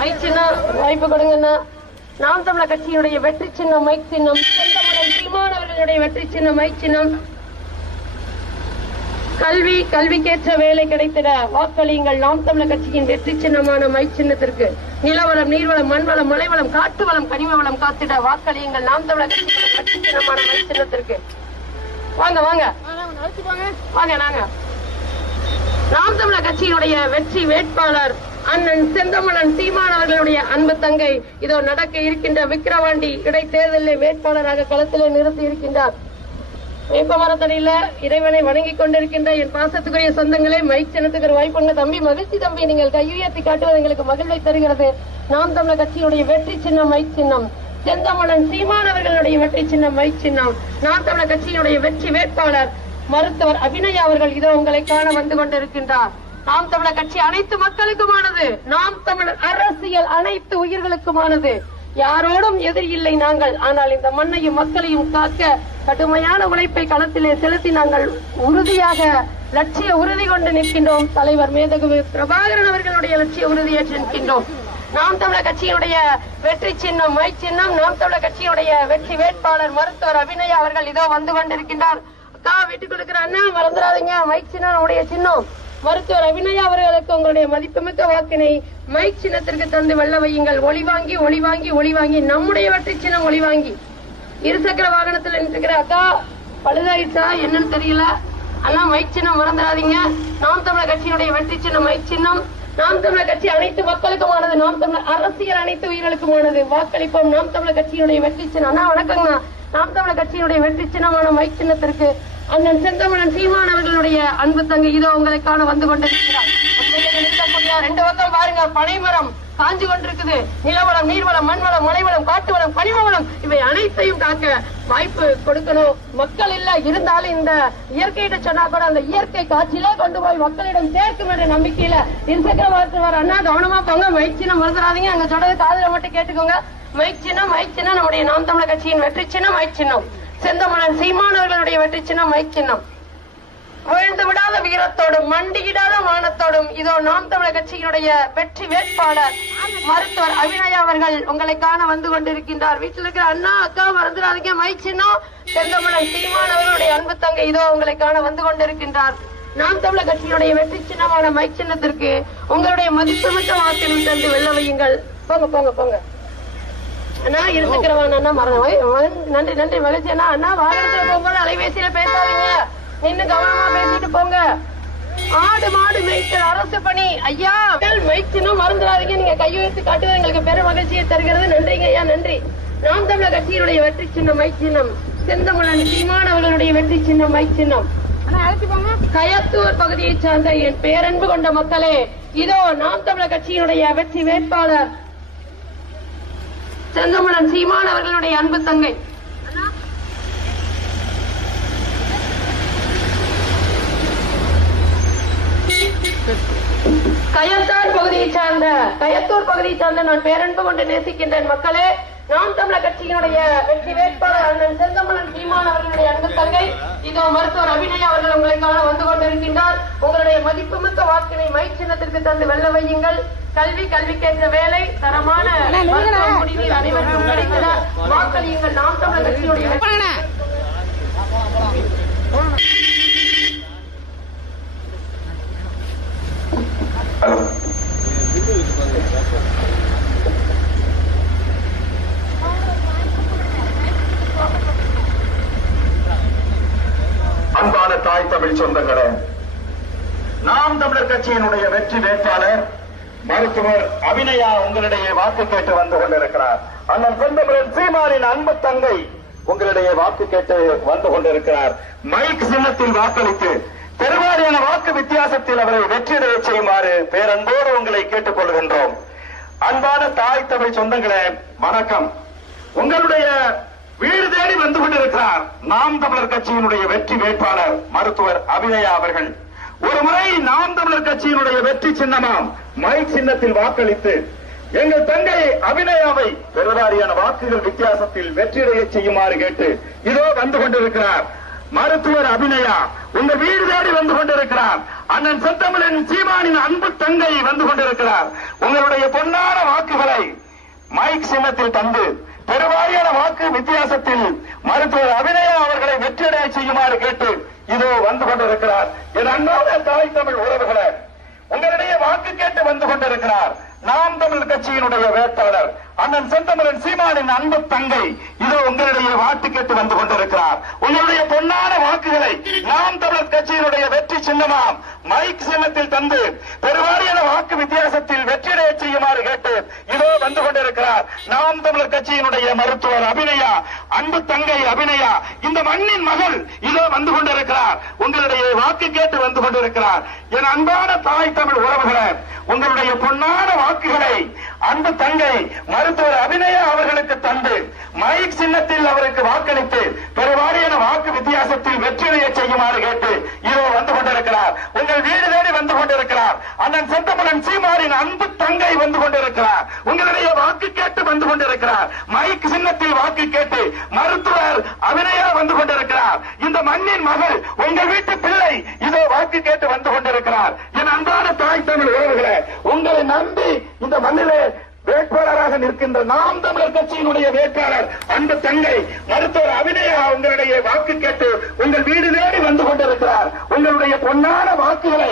Mic வாய்ப்பு கொடுங்கண்ணா நாம் தமிழர் கட்சியினுடைய வெற்றி சின்னம் மைக் சின்னம் செந்தமலம் சீமான் அவர்களுடைய வெற்றி சின்னம் மைக் சின்னம். கல்வி கல்விக்கேற்ற வேலை கிடைத்திட வாக்களியுங்கள் நாம் தமிழர் கட்சியின் வெற்றி சின்னமான மை சின்னத்திற்கு. நிலவளம் நீர்வளம் மண்வளம் மலைவளம் காட்டு வளம் கனிம வளம் காத்திட வாக்களியுங்கள் நாம் தமிழர் கட்சியின் வெற்றி சின்னமான மை சின்னத்திற்கு. வாங்க வாங்க. வாங்க நாங்க. நாம் தமிழர் கட்சியினுடைய வெற்றி வேட்பாளர் அண்ணன் செந்தமணன் சீமான் அவர்களுடைய அன்பு தங்கை. இதோ நடக்க இருக்கின்ற விக்கிரவாண்டி இடைத்தேர்தலில் வேட்பாளராக களத்திலே நிறுத்தி இருக்கின்றார். வேப்ப மரத்தடியில இறைவனை வணங்கிக் கொண்டிருக்கின்ற என் பாசத்துக்குரிய சொந்தங்களே மைக் சின்னத்துக்கு ஒரு வாய்ப்புங்க தம்பி மகிழ்ச்சி தம்பி நீங்கள் கையுயர்த்தி காட்டுவது எங்களுக்கு மகிழ்வை தருகிறது. நாம் தமிழர் கட்சியினுடைய வெற்றி சின்னம் மைக் சின்னம். செந்தமணன் சீமான் அவர்களுடைய வெற்றி சின்னம் மைக் சின்னம். நாம் தமிழர் கட்சியினுடைய வெற்றி வேட்பாளர் மருத்துவர் அபிநயா அவர்கள் இதோ உங்களை காண வந்து கொண்டிருக்கின்றார். நாம் தமிழர் கட்சி அனைத்து மக்களுக்குமானது. நாம் தமிழர் அரசியல் அனைத்து உயிர்களுக்குமானது. யாரோடும் எதிரி இல்லை நாங்கள். ஆனால் இந்த மண்ணையும் மக்களையும் காக்க கடுமையான உழைப்பை களத்திலே செலுத்தி நாங்கள் உறுதியாக லட்சிய உறுதி கொண்டு நிற்கின்றோம். தலைவர் மேதகு பிரபாகரன் அவர்களுடைய லட்சிய உறுதியேற்று நிற்கின்றோம். நாம் தமிழர் கட்சியினுடைய வெற்றி சின்னம் மை சின்னம் நாம் தமிழர் கட்சியினுடைய வெற்றி வேட்பாளர் மருத்துவர் அபிநயா அவர்கள் இதோ வந்து கொண்டிருக்கின்றார். அக்கா வீட்டுக்கு கொடுக்கிற அண்ணா மறந்துடாதீங்க. மை சின்னம் நம்முடைய சின்னம். மருத்துவர் அபிநயா அவர்களுக்கு உங்களுடைய மதிப்புமிக்க வாக்கினை மைக் சின்னத்திற்கு தந்து வெள்ள வையுங்கள். ஒளி வாங்கி ஒளி வாங்கி ஒளி வாங்கி நம்முடைய வெற்றி சின்னம் ஒளி வாங்கி. இருசக்கர வாகனத்தில் நின்றுக்கிற அக்கா பழுதாயிடுச்சா? என்னன்னு தெரியல. அண்ணா மைக் சின்னம் மறந்துடாதீங்க. நாம் தமிழர் கட்சியினுடைய வெற்றி சின்னம் மைக் சின்னம். நாம் தமிழர் கட்சி அனைத்து மக்களுக்குமானது. நாம் தமிழர் அரசியல் அனைத்து உயிர்களுக்குமானது. வாக்களிப்போம். நாம் தமிழர் கட்சியினுடைய வெற்றி சின்னம். அண்ணா வணக்கங்கண்ணா. நாம் தமிழர் கட்சியினுடைய வெற்றி சின்னமான மைக் சின்னத்திற்கு அண்ணன் செந்தமிழன் சீமான் அவர்களுடைய அன்பு தங்கை இதோ உங்களை காண வந்து கொண்டிருக்கிறார். முடியாது. ரெண்டு பக்கம் பாருங்க பனைமரம் காஞ்சு கொண்டிருக்குது. நிலவளம் நீர்வளம் மண்வளம் மலைவளம் காட்டு வளம் கனிம வளம் இவை அனைத்தையும் காக்க வாய்ப்பு கொடுக்கணும். மக்கள் இல்ல இருந்தாலும் இந்த இயற்கையிட்ட சொன்னா கூட அந்த இயற்கை காட்சியிலே கொண்டு போய் மக்களிடம் சேர்க்கும் என்ற நம்பிக்கையில இன்சக்கர வாகனத்தில் வர அண்ணா கவனமா போங்க. மைச்சினம் மறந்துடாதீங்க. அங்க சொல்றது காதல மட்டும் கேட்டுக்கோங்க. மைக் சின்னம் நம்முடைய நாம் தமிழர் கட்சியின் வெற்றி சின்னம் மைக் சின்னம் சீமானவர்களுடைய வெற்றி சின்னம் மைக் சின்னம். வீழ்ந்து விடாத வீரத்தோடும் மண்டியிடாத மானத்தோடும் இதோ நாம் தமிழர் கட்சியினுடைய வெற்றி வேட்பாளர் மருத்துவர் அபிநயா அவர்கள் உங்களை காண வந்து கொண்டிருக்கின்றார். வீட்டில் இருக்கிற அண்ணா அக்கா மறந்துடாதீங்க மை சின்னம். செந்தமலன் சீமான் அவர்களுடைய அன்பு தங்கை இதோ உங்களை காண வந்து கொண்டிருக்கின்றார். நாம் தமிழர் கட்சியினுடைய வெற்றி சின்னமான மைச்சின்னத்திற்கு உங்களுடைய மதிப்புமிக்க வாக்கினை தந்து வெல்ல வையுங்கள். போங்க போங்க போங்க. அண்ணா இருந்துக்கிறவன் அண்ணா மறந்து நன்றி நன்றி மகிழ்ச்சி அண்ணா. அண்ணா வாகனத்துல போகும்போது அலைபேசியில பேசாதீங்க. நின்னு கவனமா பேசிட்டு போங்க. ஆடு மாடு மேய்ச்சல் அரசு பணி. ஐயா மேய்ச்சினும் மறந்துடாதீங்க. நீங்க கையெழுத்து காட்டுவது எங்களுக்கு பெரும் மகிழ்ச்சியை தருகிறது. நன்றிங்க ஐயா நன்றி. நாம் தமிழர் கட்சியினுடைய வெற்றி சின்னம் மை சின்னம். செந்தமலன் சீமான் அவர்களுடைய வெற்றி சின்னம் மை சின்னம். கயத்தூர் பகுதியைச் சார்ந்த என் பேரன்பு கொண்ட மக்களே இதோ நாம் தமிழர் கட்சியினுடைய வெற்றி வேட்பாளர் செந்தமிழன் சீமான் அவர்களுடைய அன்பு தங்கை. கயத்தார் பகுதியை சார்ந்த கயத்தூர் பகுதியை சார்ந்த நான் பேரன்பு கொண்டு நேசிக்கின்றேன் மக்களே. நாம் தமிழர் கட்சியினுடைய வெற்றி வேட்பாளர் அண்ணன் செந்தமலன் சீமான் அவர்களுடைய அன்பு தங்கை. இதோ மருத்துவர் அபிநயா அவர்கள் உங்களை காண வந்து கொண்டிருக்கின்றார். உங்களுடைய மதிப்புமிக்க வாக்கினை மை சின்னத்திற்கு தந்து வெல்ல வையுங்கள். கல்வி கல்விக்கேற்ற வேலை தரமான மருத்துவ குடிநீர் அனைவருக்கும் கிடைத்திட வாக்களியுங்கள் நாம் தமிழர் கட்சியினுடைய வெற்றி- அன்பான தாய் தமிழ் சொந்தங்களே நாம் தமிழர் கட்சியினுடைய வெற்றி வேட்பாளர் மருத்துவர் அபிநயா உங்களிடையே வாக்கு கேட்டு வந்து கொண்டிருக்கிறார். அண்ணன் செந்தமிழன் சீமானின் அன்பு தங்கை உங்களிடையே வாக்கு கேட்டு வந்து கொண்டிருக்கிறார். மைக் சின்னத்தில் வாக்களித்து பெருவாரியான வாக்கு வித்தியாசத்தில் அவரை வெற்றியடைய செய்யுமாறு பேரன்போடு உங்களை கேட்டுக் கொள்கின்றோம். அன்பான தாய் தமிழ் சொந்தங்களே வணக்கம். உங்களுடைய வீடு தேடி வந்து கொண்டிருக்கிறார். நாம் தமிழர் கட்சியினுடைய வெற்றி வேட்பாளர் மருத்துவர் அபிநயா அவர்கள். ஒரு முறை நாம் தமிழர் கட்சியினுடைய வெற்றி சின்னமாம். மைக் சின்னத்தில் வாக்களித்து எங்கள் தங்கை அபிநயாவை பெருவாரியான வாக்குகள் வித்தியாசத்தில் வெற்றியடைய செய்யுமாறு கேட்டு இதோ வந்து கொண்டிருக்கிறார். மருத்துவர் அபிநயா உங்க வீடு தேடி வந்து கொண்டிருக்கிறார். அண்ணன் செந்தமிழன் சீமானின் அன்பு தங்கை வந்து கொண்டிருக்கிறார். உங்களுடைய பொன்னான வாக்குகளை மைக் சின்னத்தில் தந்து பெருவாரியான வாக்கு வித்தியாசத்தில் மருத்துவர் அபிநயா அவர்களை வெற்றியடைய செய்யுமாறு கேட்டு இதோ வந்து கொண்டிருக்கிறார். என் அண்ணாத தாய் தமிழ் உறவுகளை உங்களிடையே வாக்கு கேட்டு வந்து கொண்டிருக்கிறார். நாம் தமிழ் கட்சியினுடைய வேட்பாளர் அண்ணன் செந்தமிழன் சீமானின் அன்பு தங்கை இதோ உங்களிடையே வாக்கு கேட்டு வந்து கொண்டிருக்கிறார். உங்களுடைய பொன்னான வாக்குகளை நாம் தமிழர் கட்சியினுடைய வெற்றி சின்னமாம். மைக் சின்னத்தில் தந்து பெருவாரியான வாக்கு வித்தியாசத்தில் வெற்றியடைய செய்யுமாறு கேட்டு இதோ வந்து கொண்டிருக்கிறார். நாம் தமிழர் கட்சியினுடைய மருத்துவர் அபிநயா அன்பு தங்கை அபிநயா இந்த மண்ணின் மகள் இதோ வந்து கொண்டிருக்கிறார். உங்களுடைய வாக்கு கேட்டு வந்து கொண்டிருக்கிறார். என் அன்பான தாய் தமிழ் உறவுகளை உங்களுடைய பொன்னான வாக்குகளை அன்பு தங்கை மருத்துவர் அபிநயா அவர்களுக்கு தந்து மைக் சின்னத்தில் அவருக்கு வாக்களித்து பெருவாரியான வாக்கு வித்தியாசத்தில் வெற்றியடைய செய்யுமாறு கேட்டு இதோ வந்து கொண்டிருக்கிறார். உங்கள் வீடு தேடி வந்து கொண்டிருக்கிறார். அண்ணன் செந்தமலன் சீமாரின் அன்பு தங்கை வந்து கொண்டிருக்கிறார். உங்களுடைய வாக்கு கேட்டு வந்து கொண்டிருக்கிறார். மைக் சின்னத்தில் வாக்கு கேட்டு மருத்துவர் அபிநயா வந்து கொண்டிருக்கிறார். இந்த மண்ணின் மகள் உங்கள் வீட்டு பிள்ளை இதோ வாக்கு கேட்டு வந்து கொண்டிருக்கிறார். என் அன்பான தாய் தமிழ் உறவுகளே உங்களை நம்பி இந்த மண்ணிலே வேட்பாளராக நிற்கின்ற நாம் தமிழர் கட்சியினுடைய வேட்பாளர் அன்பு தங்கை மருத்துவ அபிநயா உங்களுடைய வாக்கு கேட்டு உங்கள் வீடு தேடி வந்து கொண்டிருக்கிறார் உங்களுடைய பொன்னான வாக்குகளை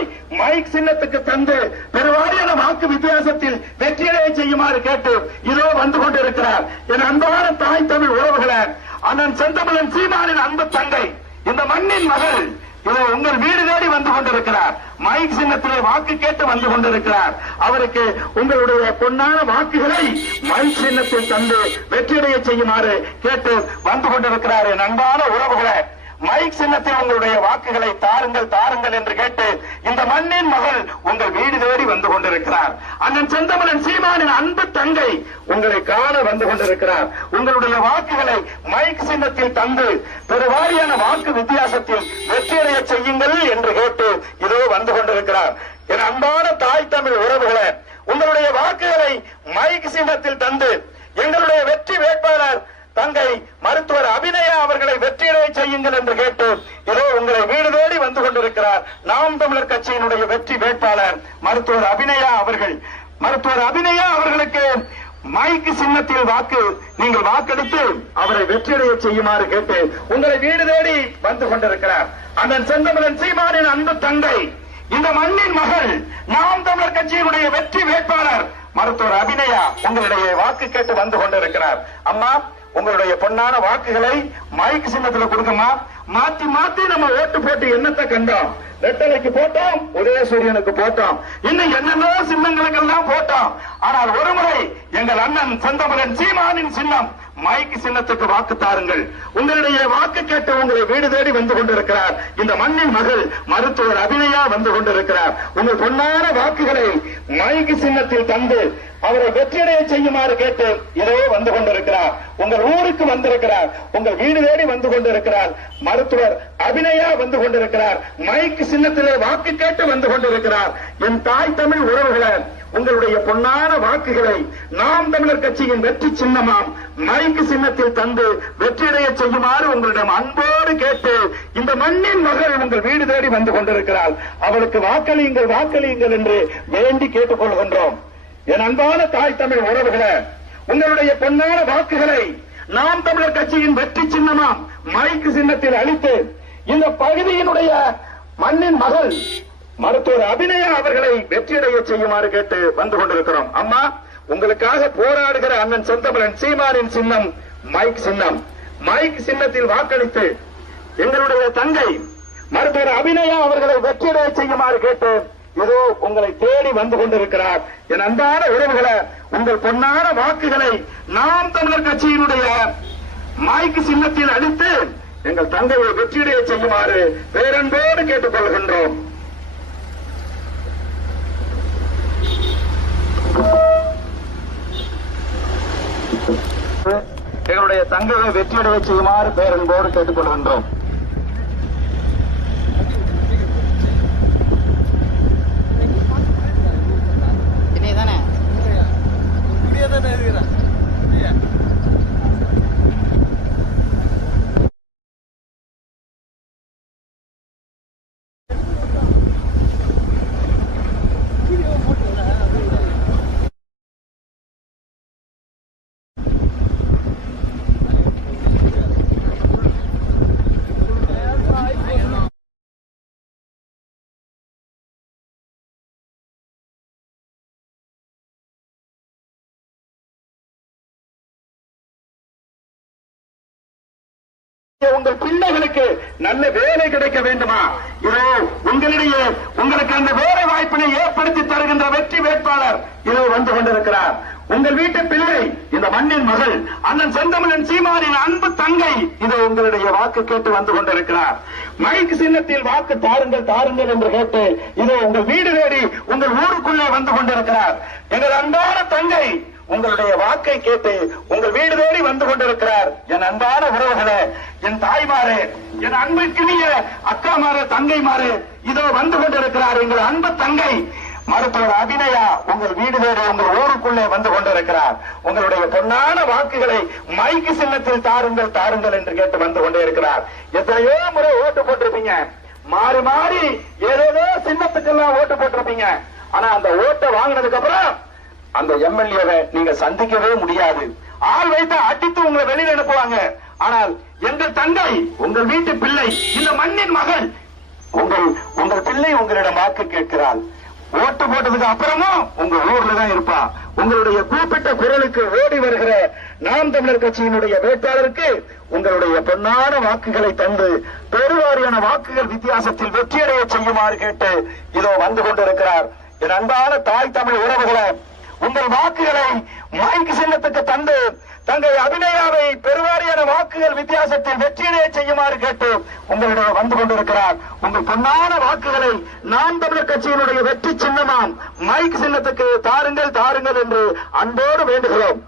மைக் தந்து பெருவாரியான வாக்கு வித்தியாசத்தில் வெற்றியடைய செய்யுமாறு கேட்டு இதோ வந்து கொண்டிருக்கிறார். என் அன்பான தாய் தமிழ் உறவுகளே அண்ணன் செந்தமிழன் சீமானின் அன்பு தங்கை இந்த மண்ணின் மகள் இதோ உங்கள் வீடு தேடி வந்து கொண்டிருக்கிறார். மைக் சின்னத்திலே வாக்கு கேட்டு வந்து கொண்டிருக்கிறார். அவருக்கு உங்களுடைய பொன்னான வாக்குகளை மைக் சின்னத்தில் தந்து வெற்றியடைய செய்யுமாறு கேட்டு வந்து கொண்டிருக்கிறார். என் அன்பான உறவுகளை மைக் சின்னத்தில் உங்களுடைய வாக்குகளை தாருங்கள் தாருங்கள் என்று கேட்டு இந்த மண்ணின் மகள் உங்கள் வீடு தேடி வந்து கொண்டிருக்கிறார். அண்ணன் செந்தமலன் சீமானின் அன்பு தங்கை உங்களை காண வந்து கொண்டிருக்கிறார். உங்களுடைய வாக்குகளை மைக் சின்னத்தில் தந்து பெருவாரியான வாக்கு வித்தியாசத்தில் வெற்றியடைய செய்யுங்கள் என்று கேட்டு இதோ வந்து கொண்டிருக்கிறார். என் அன்பான தாய் தமிழ் உறவுகளை உங்களுடைய வாக்குகளை மைக் சின்னத்தில் தந்து எங்களுடைய வெற்றி வேட்பாளர் தங்கை மருத்துவர் அபிநயா அவர்களை வெற்றியடைய செய்யுங்கள் என்று கேட்டு இதோ உங்களை வீடு தேடி வந்து கொண்டிருக்கிறார் நாம் தமிழர் கட்சியினுடைய வெற்றி வேட்பாளர் மருத்துவர் அபிநயா அவர்கள் மருத்துவர் அபிநயா அவர்களுக்கு மைக்கு சின்னத்தில் வாக்கு நீங்கள் வாக்கெடுத்து அவரை செய்யுமாறு கேட்டு உங்களை வீடு தேடி வந்து கொண்டிருக்கிறார். அண்ணன் செந்தமிழன் சீமானின் அன்பு தங்கை இந்த மண்ணின் மகள் நாம் தமிழர் கட்சியினுடைய வெற்றி வேட்பாளர் மருத்துவர் அபிநயா உங்களுடைய வாக்கு கேட்டு வந்து கொண்டிருக்கிறார். அம்மா உங்களுடைய பொன்னான வாக்குகளை மைக் சின்னத்துல கொடுக்கமா மாத்தி மாத்தி நம்ம ஓட்டு போட்டு என்னத்தை கண்டோம்? ரெட்டலைக்கு போட்டோம் உதயசூரியனுக்கு போட்டோம். இன்னும் என்னென்ன சின்னங்களுக்கெல்லாம் போட்டோம். ஆனால் ஒருமுறை எங்கள் அண்ணன் செந்தமலன் சீமானின் சின்னம் மைக்கு சின்னத்துக்கு வாக்கு தாருங்கள். உங்களுடைய வாக்கு கேட்டு உங்களை வீடு தேடி வந்து கொண்டிருக்கிறார். இந்த மண்ணின் மகள் மருத்துவர் அபிநயா வந்து கொண்டிருக்கிறார். உங்கள் பொன்னான வாக்குகளை மைக்கு சின்னத்தில் தந்து அவரை வெற்றியடைய செய்யுமாறு கேட்டு இதோ வந்து கொண்டிருக்கிறார். உங்கள் ஊருக்கு வந்திருக்கிறார். உங்கள் வீடு தேடி வந்து கொண்டிருக்கிறார். மருத்துவர் அபிநயா வந்து கொண்டிருக்கிறார். மைக்கு சின்னத்திலே வாக்கு கேட்டு வந்து கொண்டிருக்கிறார். என் தாய் தமிழ் உறவுகளை உங்களுடைய பொன்னான வாக்குகளை நாம் தமிழர் கட்சியின் வெற்றி சின்னமாம் மைக்கு சின்னத்தில் தந்து வெற்றியடைய செய்யுமாறு உங்களிடம் அன்போடு கேட்டு இந்த மண்ணின் மகள் உங்கள் வீடு தேடி வந்து கொண்டிருக்கிறாள். அவளுக்கு வாக்களியுங்கள் வாக்களியுங்கள் என்று வேண்டி கேட்டுக் கொள்கின்றோம் என் அன்பான தாய் தமிழ் உறவுகளை உங்களுடைய பொன்னான வாக்குகளை நாம் தமிழர் கட்சியின் வெற்றி சின்னமாம் மைக்கு சின்னத்தில் அளித்து இந்த பகுதியினுடைய மண்ணின் மகள் மருத்துவர் அபிநயா அவர்களை வெற்றியடைய செய்யுமாறு கேட்டு வந்து கொண்டிருக்கிறோம். அம்மா உங்களுக்காக போராடுகிற அண்ணன் செந்தமிழன் சீமானின் சின்னம் மைக் சின்னம். மைக் சின்னத்தில் வாக்களித்து எங்களுடைய தங்கை மருத்துவர் அபிநயா அவர்களை வெற்றியடைய செய்யுமாறு கேட்டு இதோ உங்களை தேடி வந்து கொண்டிருக்கிறார். என் அன்பான உறவுகளை உங்கள் பொன்னான வாக்குகளை நாம் தமிழர் கட்சியினுடைய மைக்கு சின்னத்தில் அளித்து எங்கள் தங்கையை வெற்றியடைய செய்யுமாறு பேரன்போடு கேட்டுக் கொள்கின்றோம் எங்களுடைய தங்கையை வெற்றியடைய செய்யுமாறு பேரன்போடு கேட்டுக் உங்கள் பிள்ளைகளுக்கு நல்ல வேலை கிடைக்க வேண்டுமா? இதோ உங்களிடையே உங்களுக்கு அந்த வேலை வாய்ப்பினை ஏற்படுத்தி தருகின்ற வெற்றி வேட்பாளர் இதோ வந்து கொண்டிருக்கிறார். உங்கள் வீட்டு பிள்ளை இந்த மண்ணின் மகள் அண்ணன் செந்தமிழன் சீமானின் அன்பு தங்கை இதோ உங்களுடைய வாக்கு கேட்டு வந்து கொண்டிருக்கிறார். மைக் சின்னத்தில் வாக்கு தாருங்கள் தாருங்கள் என்று கேட்டு இதோ உங்கள் வீடு தேடி உங்கள் ஊருக்குள்ளே வந்து கொண்டிருக்கிறார். எங்கள் அன்பான தங்கை உங்களுடைய வாக்கை கேட்டு உங்கள் வீடு தேடி வந்து கொண்டிருக்கிறார். என் அன்பான உறவுகளே என் தாய்மாரே என் அன்பிற்கினிய அக்காமாரு தங்கைமாரு இதோ வந்து கொண்டிருக்கிறார் எங்கள் அன்பு தங்கை. மருத்துவர் அபிநயா உங்கள் வீடு தேடி உங்கள் ஊருக்குள்ளே வந்து கொண்டிருக்கிறார். உங்களுடைய பொன்னான வாக்குகளை மைக்கு சின்னத்தில் தாருங்கள் தாருங்கள் என்று கேட்டு வந்து கொண்டே இருக்கிறார். எத்தனையோ முறை ஓட்டு போட்டிருப்பீங்க. மாறி மாறி ஏதேதோ சின்னத்துக்கெல்லாம் ஓட்டு போட்டிருப்பீங்க. ஆனா அந்த ஓட்டை வாங்கினதுக்கு அப்புறம் அந்த எம்எல்ஏவை நீங்க சந்திக்கவே முடியாது. ஆள் வைத்து அடித்து உங்களை வெளியில அனுப்புவாங்க. ஆனால் எங்கள் தந்தை உங்கள் வீட்டு பிள்ளை இந்த மண்ணின் மகள் உங்கள் உங்கள் பிள்ளை உங்களிடம் வாக்கு கேட்கிறாள். ஓட்டு போட்டதுக்கு அப்புறமும் உங்க ஊர்ல தான் இருப்பா. உங்களுடைய குறிப்பிட்ட குரலுக்கு ஓடி வருகிற நாம் தமிழர் கட்சியினுடைய வேட்பாளருக்கு உங்களுடைய பொன்னான வாக்குகளை தந்து பெருவாரியான வாக்குகள் வித்தியாசத்தில் வெற்றியடைய செய்யுமாறு கேட்டு இதோ வந்து கொண்டிருக்கிறார். என் அன்பான தாய் தமிழ் உறவுகளை உங்கள் வாக்குகளை மைக்கு சின்னத்துக்கு தந்து தங்கள் அபிநயாவை பெருவாரியான வாக்குகள் வித்தியாசத்தில் வெற்றியடைய செய்யுமாறு கேட்டு உங்களிடம் வந்து கொண்டிருக்கிறார். உங்கள் பொன்னான வாக்குகளை நாம் தமிழர் கட்சியினுடைய வெற்றி சின்னமாம். மைக் சின்னத்துக்கு தாருங்கள் தாருங்கள் என்று அன்போடு வேண்டுகிறோம்.